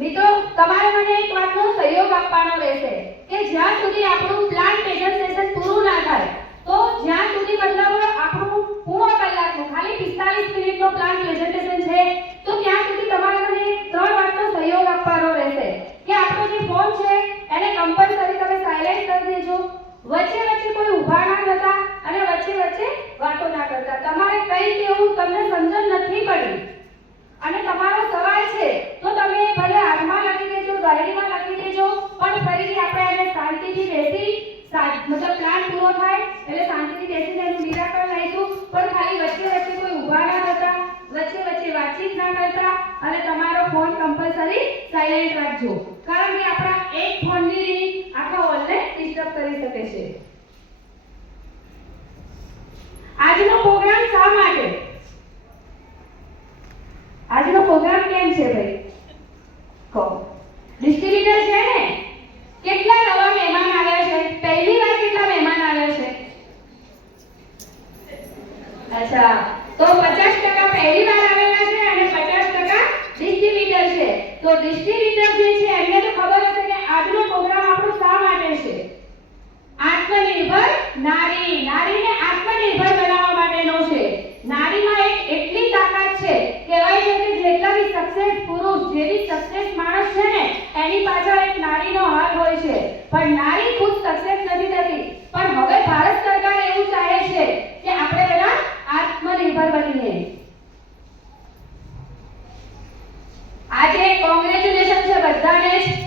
મિત્રો, તમારે મને એક વાતનો સહયોગ આપવાનો રહેશે કે જ્યાં સુધી આપણું પ્લાન પ્રેઝન્ટેશન પૂરું ના થાય, તો જ્યાં સુધી મતલબ આપણું પૂરો કલાકનું, ખાલી 45 મિનિટનો પ્લાન પ્રેઝન્ટેશન છે, તો ત્યાં સુધી તમારે મને ત્રણ વાતનો સહયોગ આપવાનો રહેશે કે આપણો જે ફોન છે, એને કમ્પલસરી તમે સાયલેન્ટ કરી દેજો. વચ્ચે વચ્ચે કોઈ ઊભા ના થતા અને વચ્ચે વચ્ચે વાતો ના કરતા. તમારે કઈ કેવું તમને સમજણ નથી પડી. અને તમારો સવાલ છે, તો તમે ભલે હાથમાં લખી દેજો ડાયરીમાં લખી દેજો, પણ ફરીથી આપણે એને શાંતિથી બેસી મતલબ પ્લાન પૂરો થાય, એટલે શાંતિથી બેસીને એનું નિરાકરણ લઈશું. પણ ખાલી વચ્ચે વચ્ચે કોઈ ઊભા ના થતા, વચ્ચે વચ્ચે વાતચીત ના કરતા, અને તમારો ફોન કમ્પલસરી સાયલેન્ટ રાખજો. કારણ કે આપણા એક ફોનની છે. આજનો પ્રોગ્રામ શા માટે? આજનો પ્રોગ્રામ કેમ છે ભાઈ? કહો. ડિસ્ટ્રીબ્યુટર છે ને? કેટલા નવા મહેમાન આવ્યા છે? પહેલી વાર કેટલા મહેમાન આવ્યા છે? અચ્છા, તો 50% પહેલી વાર આવેલા છે અને 50% ડિસ્ટ્રીબ્યુટર છે. તો ડિસ્ટ્રીબ્યુટર જે છે એમને નારી, નારીને આત્મનિર્ભર બનાવવા માટેનો છે. નારીમાં એક એટલી તાકાત છે કહેવાય છે કે જેટલા બી સક્સેસ પુરુષ જેવી સક્સેસ માણસ છે ને, એની પાછળ એક નારીનો હાથ હોય છે. પણ નારી ખુદ સક્સેસ નથી થતી. પણ હવે ભારત સરકાર એવું ચાહે છે કે આપણે પહેલા આત્મનિર્ભર બનીએ. આજે કોંગ્રેચ્યુલેશન છે બધાને જ.